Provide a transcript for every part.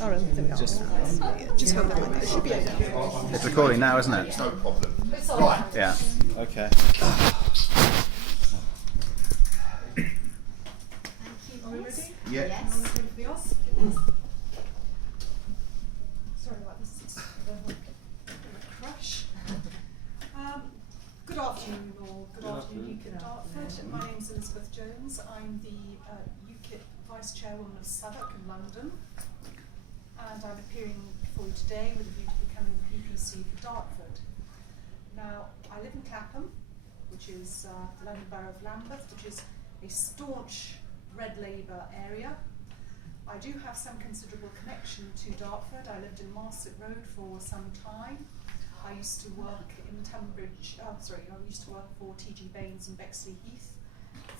Oh, there we are. Just hold it like that. It should be okay. It's recording now, isn't it? No problem. Right. Yeah. Okay. Are we ready? Yeah. Yes. Sorry about this. It's a crash. Good afternoon, all. Good afternoon, UKIP Dartford. My name is Elizabeth Jones. I'm the UKIP Vice Chairwoman of Southwark in London. And I'm appearing before you today with a view to becoming the PPC for Dartford. Now, I live in Clapham, which is the London Borough of Lambeth, which is a staunch Red Labour area. I do have some considerable connection to Dartford. I lived in Marset Road for some time. I used to work in Tunbridge, I used to work for T.G. Baines in Bexley Heath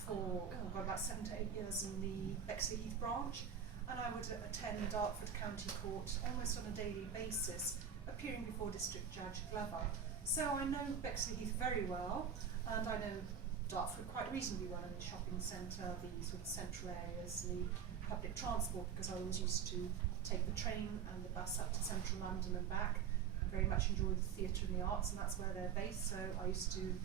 for about 7 to 8 years in the Bexley Heath branch. And I would attend Dartford County Court almost on a daily basis, appearing before District Judge Glover. So I know Bexley Heath very well, and I know Dartford quite reasonably well in the shopping centre, the sort of central areas, the public transport, because I always used to take the train and the bus up to central London and back. I very much enjoy the theatre and the arts, and that's where they're based, so I used to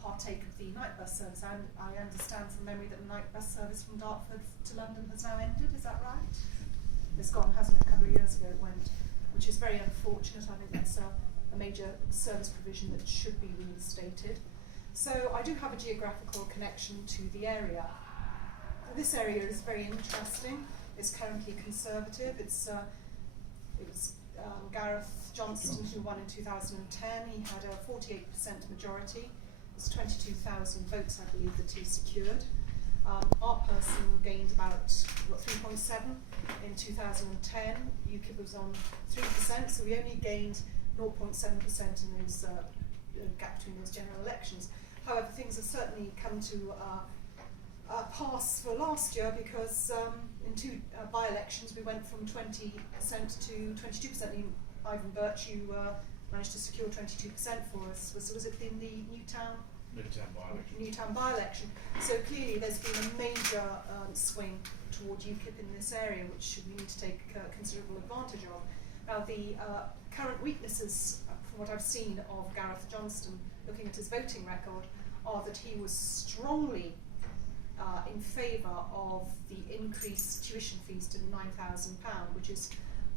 partake of the night bus service. And I understand from memory that the night bus service from Dartford to London has now ended, is that right? It's gone, hasn't it? A couple of years ago it went, which is very unfortunate. I think that's a major service provision that should be reinstated. So I do have a geographical connection to the area. This area is very interesting. It's currently Conservative. It was Gareth Johnston who won in 2010. He had a 48% majority. It was 22,000 votes, I believe, that he secured. Our person gained about 3.7 in 2010. UKIP was on 3%, so we only gained 0.7% in those gap between those general elections. However, things have certainly come to pass for last year, because in two by-elections we went from 20% to 22%. Ivan Birch, you managed to secure 22% for us. Was it in the Newtown by-election? So clearly there's been a major swing toward UKIP in this area, which we need to take considerable advantage of. Now, the current weaknesses, from what I've seen of Gareth Johnston, looking at his voting record, are that he was strongly in favour of the increased tuition fees to £9,000, which is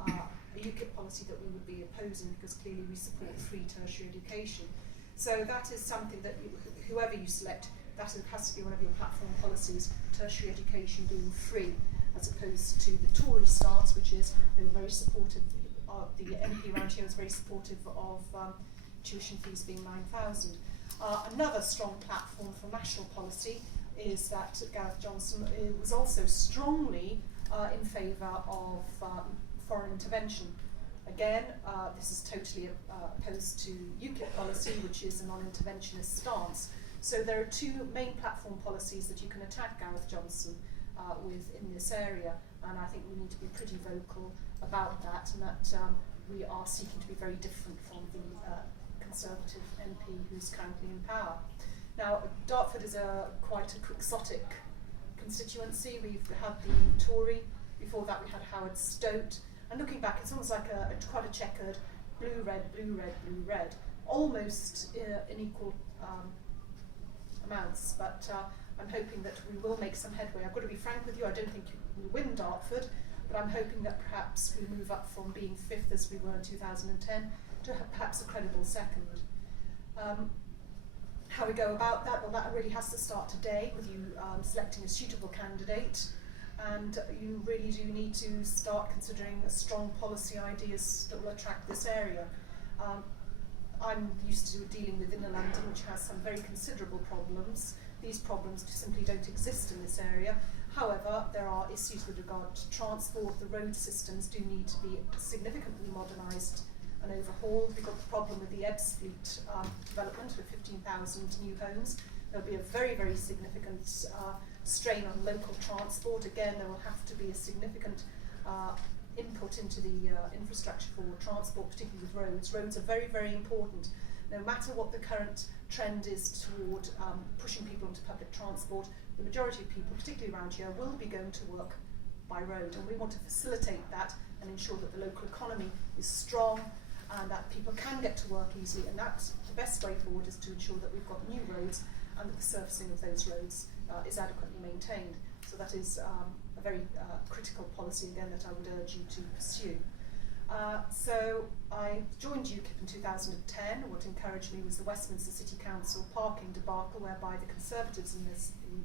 a UKIP policy that we would be opposing, because clearly we support free tertiary education. So that is something that whoever you select, that has to be one of your platform policies, tertiary education being free, as opposed to the Tory stance, which is they were very supportive. The MP around here was very supportive of tuition fees being 9,000. Another strong platform for national policy is that Gareth Johnson was also strongly in favour of foreign intervention. Again, this is totally opposed to UKIP policy, which is a non-interventionist stance. So there are two main platform policies that you can attack Gareth Johnson with in this area, and I think we need to be pretty vocal about that, and that we are seeking to be very different from the Conservative MP who's currently in power. Now, Dartford is quite a quixotic constituency. We've had the Tory, before that we had Howard Stote, and looking back it's almost like quite a checkered blue, red, blue, red, blue, red, almost in equal amounts, but I'm hoping that we will make some headway. I've got to be frank with you, I don't think we'll win Dartford, but I'm hoping that perhaps we move up from being 5th as we were in 2010 to perhaps a credible 2nd. How we go about that? Well, that really has to start today with you selecting a suitable candidate, and you really do need to start considering strong policy ideas that will attract this area. I'm used to dealing with Inner London, which has some very considerable problems. These problems simply don't exist in this area. However, there are issues with regard to transport. The road systems do need to be significantly modernised and overhauled. We've got the problem with the Ebbsfleet development with 15,000 new homes. There'll be a very, very significant strain on local transport. Again, there will have to be a significant input into the infrastructure for transport, particularly with roads. Roads are very, very important. No matter what the current trend is toward pushing people into public transport, the majority of people, particularly around here, will be going to work by road, and we want to facilitate that and ensure that the local economy is strong and that people can get to work easily, and that's the best way forward is to ensure that we've got new roads and that the surfacing of those roads is adequately maintained. So that is a very critical policy again that I would urge you to pursue. So I joined UKIP in 2010. What encouraged me was the Westminster City Council parking debacle, whereby the Conservatives in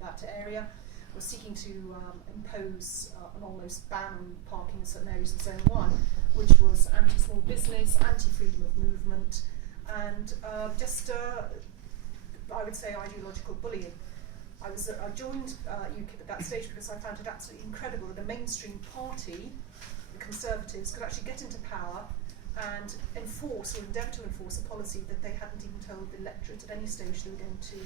that area were seeking to impose an almost ban on parking in certain areas of Zone 1, which was anti-small business, anti-freedom of movement, and I would say ideological bullying. I joined UKIP at that stage because I found it absolutely incredible that a mainstream party, the Conservatives, could actually get into power and enforce, or endeavour to enforce, a policy that they hadn't even told the electorate at any stage they were going to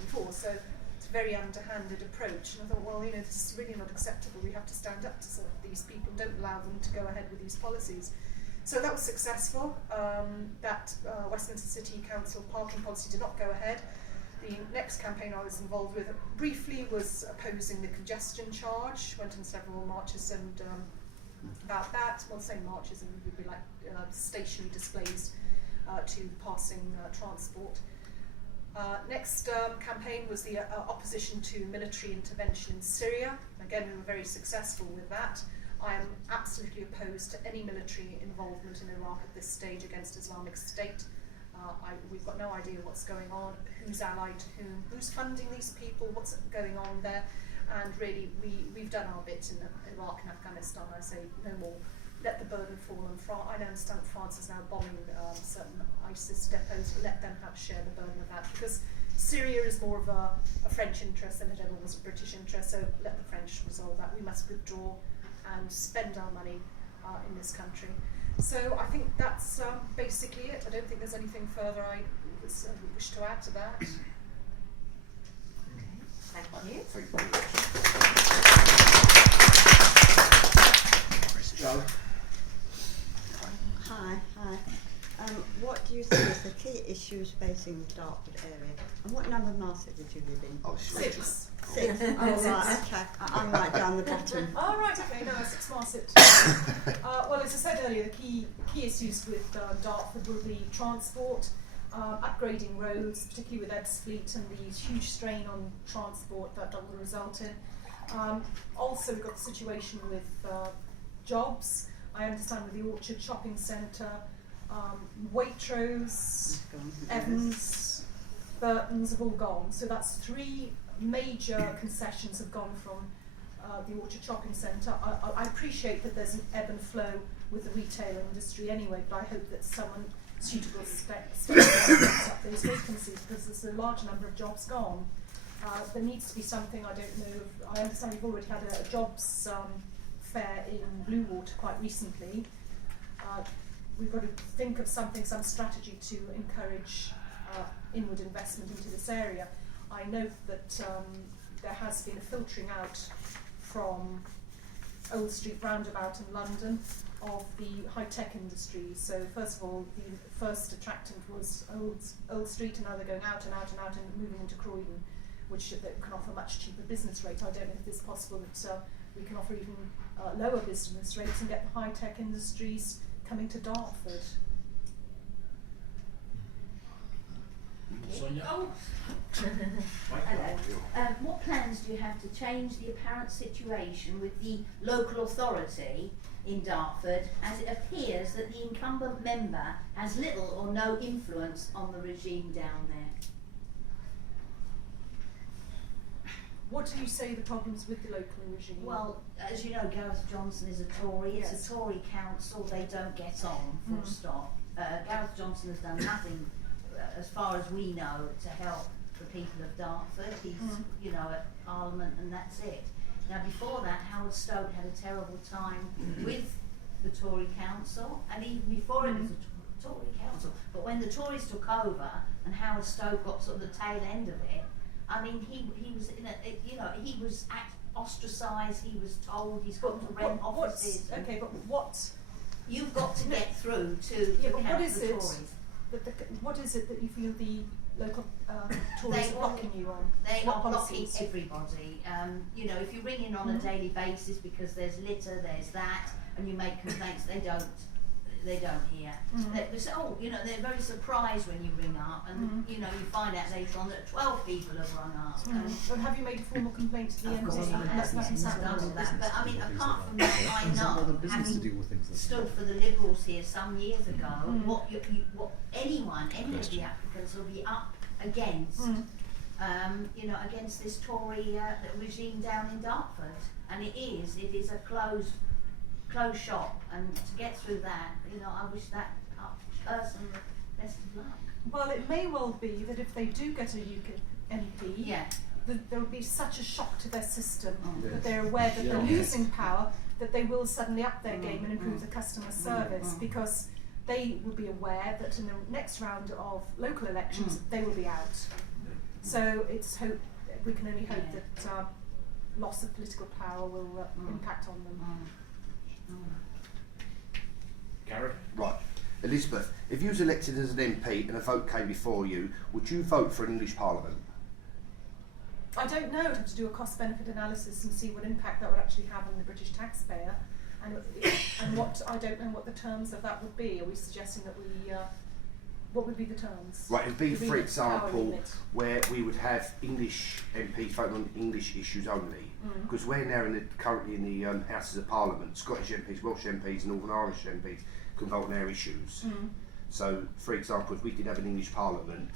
enforce. So it's a very underhanded approach. And I thought, well, this is really not acceptable. We have to stand up to these people and don't allow them to go ahead with these policies. So that was successful. That Westminster City Council parking policy did not go ahead. The next campaign I was involved with briefly was opposing the congestion charge. Went on several marches and about that. Well, saying marches, and would be like stationary displays to passing transport. Next campaign was the opposition to military intervention in Syria. Again, we were very successful with that. I am absolutely opposed to any military involvement in Iraq at this stage against Islamic State. We've got no idea what's going on, who's allied to whom, who's funding these people, what's going on there. And really, we've done our bit in Iraq and Afghanistan. I say no more. Let the burden fall on France. I understand France is now bombing certain ISIS depots. Let them share the burden of that, because Syria is more of a French interest than it ever was a British interest. So let the French resolve that. We must withdraw and spend our money in this country. So I think that's basically it. I don't think there's anything further I wish to add to that. Thank you. Jo? Hi. What do you think is the key issues facing the Dartford area? And what number of market did you live in? Oh, sure. 6. 6. Oh, right, okay. I'm right down the bottom. Oh, right, okay, no, 6 Marset. Well, as I said earlier, the key issues with Dartford will be transport, upgrading roads, particularly with Ebbsfleet and the huge strain on transport that will result in. Also, we've got the situation with jobs. I understand with the Orchard Shopping Centre, Waitrose, Evans, Burton's have all gone. So that's 3 major concessions have gone from the Orchard Shopping Centre. I appreciate that there's an ebb and flow with the retail industry anyway, but I hope that someone suitable steps up those vacancies, because there's a large number of jobs gone. There needs to be something, I don't know, I understand you've already had a jobs fair in Bluewater quite recently. We've got to think of some strategy to encourage inward investment into this area. I note that there has been a filtering out from Old Street Roundabout in London of the high-tech industry. So first of all, the first attractant was Old Street, and now they're going out and out and out and moving into Croydon, which can offer much cheaper business rates. I don't know if it's possible that we can offer even lower business rates and get the high-tech industries coming to Dartford. Sonia? Oh. Hello. What plans do you have to change the apparent situation with the local authority in Dartford, as it appears that the incumbent member has little or no influence on the regime down there? What do you say the problems with the local regime? Well, as you know, Gareth Johnson is a Tory. It's Yes. a Tory council. They don't get on, full stop. Gareth Johnson has done nothing, as far as we know, to help the people of Dartford. He's, at Parliament, and that's it. Now, before that, Howard Stoke had a terrible time with the Tory council, and even before it was a Tory council. But when the Tories took over and Howard Stoke got sort of the tail end of it, I mean, he was in he was ostracised. He was told he's got to rent offices. Okay, but what? You've got to get through to Yeah, the but what is the it? Tories. What is it that you feel the local Tories blocking you on? They What are blocking policies? everybody. You know, if you ring in on a daily basis because there's litter, there's that, and you make complaints, they don't hear. They say, oh, you know, they're very surprised when you ring up, and you know, you find out later on that 12 people have rung up. But have you made a formal complaint to the Of course, MD? I've Nothing's done all happened. that. But I mean, apart from that, I know, having stood for the Liberals here some years ago, what anyone, any of the applicants will be up against, you know, against this Tory regime down in Dartford, and it is a closed shop, and to get through that, you know, I wish that person the best of luck. Well, it may well be that if they do get a UKIP MP, there will be such a shock to their system that they're aware that they're losing power, that they will suddenly up their game and improve the customer service, because they will be aware that in the next round of local elections they will be out. So we can only hope that loss of political power will impact on them. Gareth? Right. Elizabeth, if you was elected as an MP and a vote came before you, would you vote for an English Parliament? I don't know. I'd have to do a cost-benefit analysis and see what impact that would actually have on the British taxpayer, and what I don't know what the terms of that would be. Are we suggesting that we? What would be the terms? Right, it'd be, Would for the example, power limit? where we would have English MPs voting on English issues only, because we're now currently in the Houses of Parliament. Scottish MPs, Welsh MPs, and Northern Irish MPs can vote on our issues. So, for example, if we did have an English Parliament,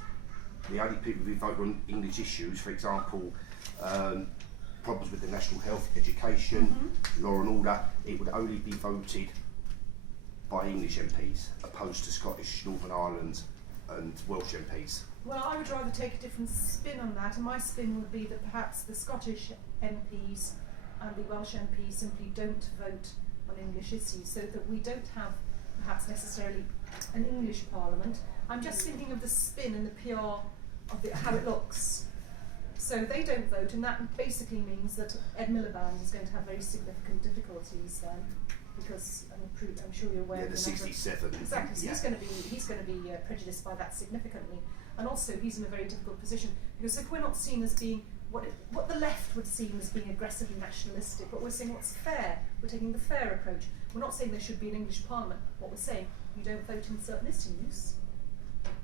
the only people who vote on English issues, for example, problems with the national health, education, law and order, it would only be voted by English MPs, opposed to Scottish, Northern Ireland and Welsh MPs. Well, I would rather take a different spin on that, and my spin would be that perhaps the Scottish MPs and the Welsh MPs simply don't vote on English issues, so that we don't have perhaps necessarily an English Parliament. I'm just thinking of the spin and the PR of how it looks. So they don't vote, and that basically means that Ed Miliband is going to have very significant difficulties then, because I'm sure you're aware. Yeah, of the the number of- 67. Exactly. So Yeah. he's going to be prejudiced by that significantly, and also he's in a very difficult position, because if we're not seen as being what the left would seem as being aggressively nationalistic, but we're saying what's fair. We're taking the fair approach. We're not saying there should be an English Parliament. What we're saying, you don't vote in certain issues,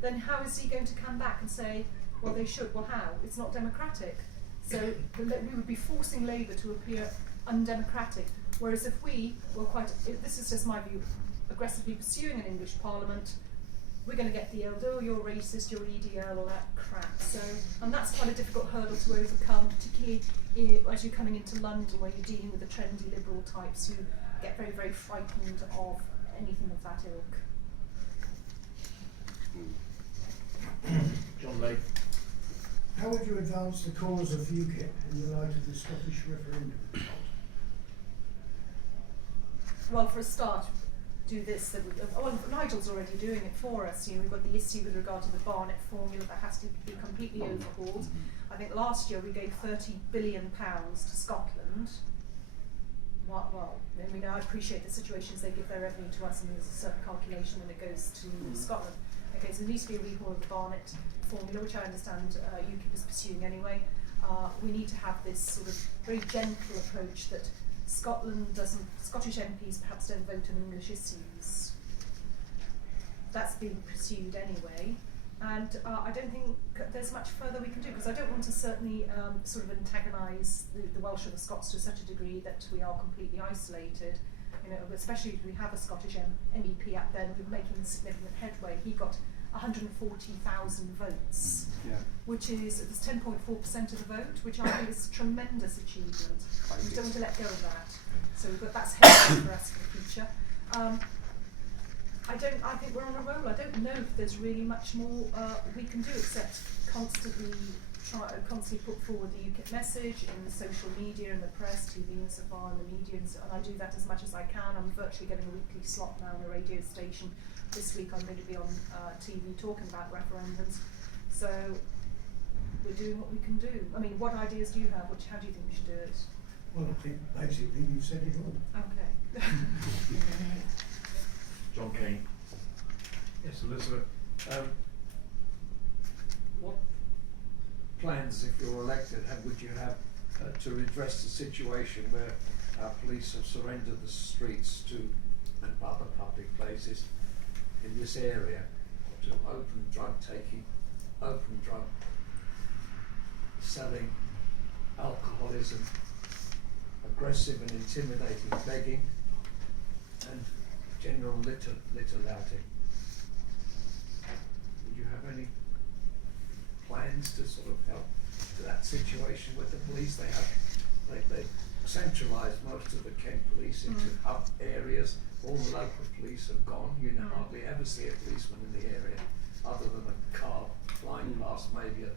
then how is he going to come back and say, well, they should? Well, how? It's not democratic. So we would be forcing Labour to appear undemocratic. Whereas if we were this is just my view, aggressively pursuing an English Parliament, we're going to get the oh, you're racist, you're EDL, all that crap. So, and that's quite a difficult hurdle to overcome, particularly as you're coming into London, where you're dealing with the trendy liberal types who get very, very frightened of anything of that ilk. John Lake? How would you advance the cause of UKIP in the light of the Scottish referendum result? Well, for a start, do this. Nigel's already doing it for us. We've got the issue with regard to the Barnett formula that has to be completely overhauled. I think last year we gave £30 billion to Scotland. Well, I mean, I appreciate the situations they give their revenue to us, and there's a certain calculation when it goes to Scotland. Okay, so there needs to be a rehaul of the Barnett formula, which I understand UKIP is pursuing anyway. We need to have this sort of very gentle approach that Scottish MPs perhaps don't vote on English issues. That's being pursued anyway, and I don't think there's much further we can do, because I don't want to certainly sort of antagonise the Welsh or the Scots to such a degree that we are completely isolated. Especially if we have a Scottish MEP up there who's making significant headway. He got 140,000 votes, which is 10.4% of the vote, which I think is a tremendous achievement. We don't want to let go of that. So that's helpful for us for the future. I think we're on a roll. I don't know if there's really much more we can do except constantly put forward the UKIP message in the social media and the press, TV and so far, and the media, and I do that as much as I can. I'm virtually getting a weekly slot now on a radio station. This week I'm going to be on TV talking about referendums. So we're doing what we can do. I mean, what ideas do you have? How do you think we should do it? Well, I think basically you've said it all. Okay. John Kane? Yes, Elizabeth. What plans, if you're elected, would you have to redress the situation where our police have surrendered the streets to and other public places in this area to open drug taking, open drug selling, alcoholism, aggressive and intimidating begging, and general litter louting? Would you have any plans to sort of help to that situation with the police? They centralised most of the Kent police into hub areas. All the local police have gone. You hardly ever see a policeman in the area other than a car flying past maybe at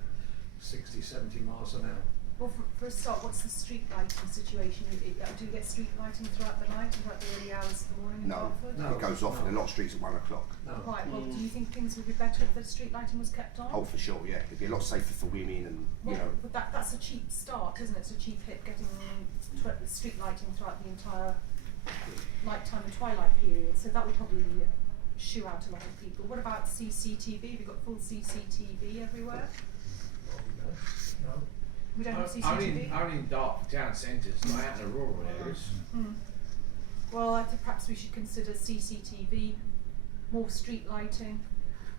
60, 70 miles an hour. Well, for a start, what's the street lighting situation? Do you get street lighting throughout the night and throughout the early hours of the morning in Dartford? No, it goes off in a lot of streets at 1 o'clock. No. Right, well, do you think things would be better if the street lighting was kept on? Oh, for sure, yeah. It'd be a lot safer for women and, you know. But that's a cheap start, isn't it? It's a cheap hit getting street lighting throughout the entire nighttime and twilight period. So that would probably shoo out a lot of people. What about CCTV? Have you got full CCTV everywhere? No. We don't have CCTV? Only in Dartford town centres, not out in the rural areas. Well, I think perhaps we should consider CCTV, more street lighting,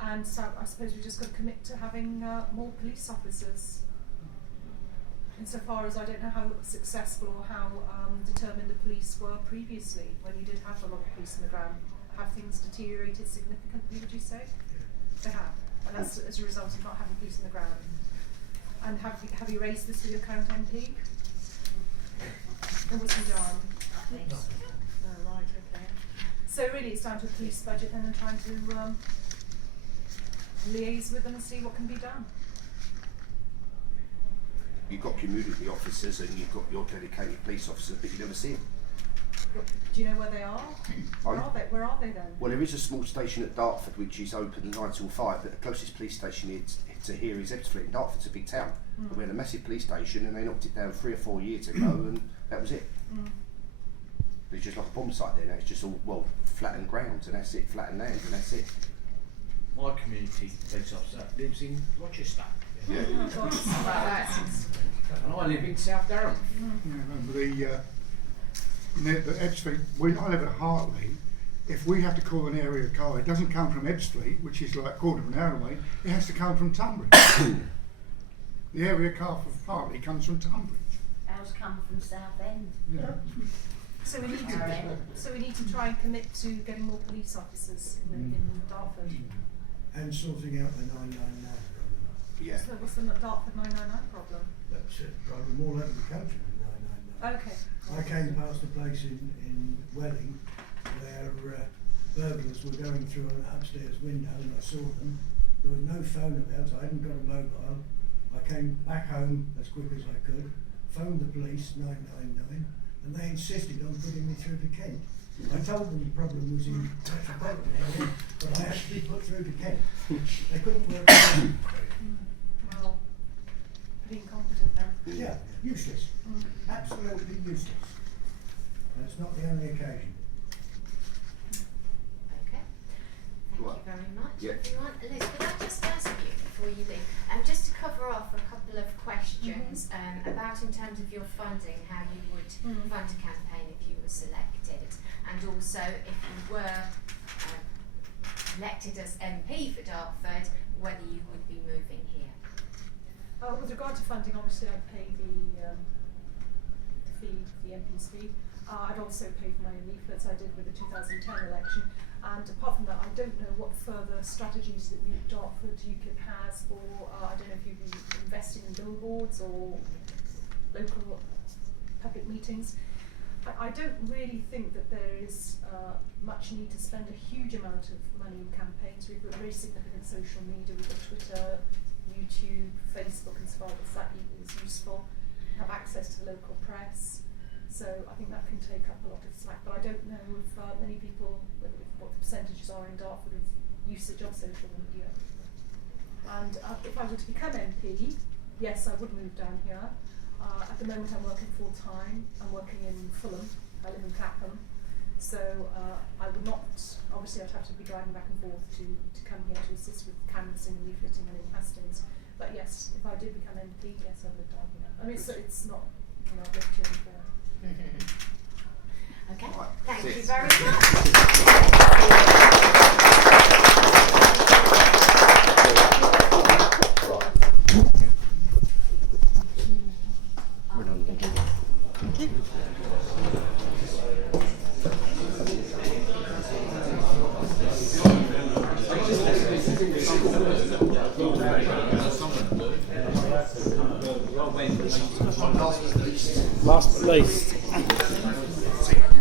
and so I suppose we've just got to commit to having more police officers. Insofar as I don't know how successful or how determined the police were previously when you did have a lot of police on the ground. Have things deteriorated significantly, would you say? They have, and that's as a result of not having police on the ground. And have you raised this with your current MP? Or what's he done? Nothing. Oh, right, okay. So really it's down to the police budget then and trying to liaise with them and see what can be done. You've got community officers and you've got your dedicated police officers, but you never see them. Do you know where they are? Where are they then? Well, there is a small station at Dartford which is open 9 till 5, but the closest police station to here is Ebbsfleet, and Dartford's a big town. And we had a massive police station and they knocked it down 3 or 4 years ago and that was it. It's just like a bomb site there now. It's just all, well, flattened ground and that's it, flattened land and that's it. My community police officer lives in Rochester. Yeah. And I live in South Durham. The Ebbsfleet, when I live at Hartley, if we have to call an area car, it doesn't come from Ebbsfleet, which is like a quarter of an hour away, it has to come from Tunbridge. The area car for Hartley comes from Tunbridge. Ours come from Southend. Yeah. So we need to try and commit to getting more police officers in Dartford. And sorting out the 999 problem. Yeah. So what's the Dartford 999 problem? That's a problem all over the country, the 999. Okay. I came past a place in Welling where burglars were going through an upstairs window and I saw them. There was no phone about, I hadn't got a mobile. I came back home as quick as I could, phoned the police, 999, and they insisted on putting me through to Kent. I told them the problem was in the metropolitan area, but I actually put through to Kent. They couldn't work it out. Well, pretty incompetent then. Yeah, useless. Absolutely useless. And it's not the only occasion. Okay. Thank Right. you very much, Yeah. everyone. Liz, could I just ask you before you leave, just to cover off a couple of questions about in terms of your funding, how you would fund a campaign if you were selected, and also if you were elected as MP for Dartford, whether you would be moving here. With regard to funding, obviously I'd pay the fee, the MP's fee. I'd also pay for my own leaflets I did with the 2010 election. And apart from that, I don't know what further strategies that Dartford UKIP has, or I don't know if you'd be investing in billboards or local public meetings. I don't really think that there is much need to spend a huge amount of money in campaigns. We've got very significant social media, we've got Twitter, YouTube, Facebook, and so on. That is useful. Have access to the local press. So I think that can take up a lot of slack, but I don't know if many people, what the percentages are in Dartford of usage of social media. And if I were to become MP, yes, I would move down here. At the moment I'm working full time. I'm working in Fulham. I live in Clapham. So I would not, obviously I'd have to be driving back and forth to come here to assist with canvassing and leafleting and in hustings. But yes, if I did become MP, yes, I would argue that. I mean, so it's not, you know, I've lived here before. Okay, Right, thank that's you it. very much. Last but not least,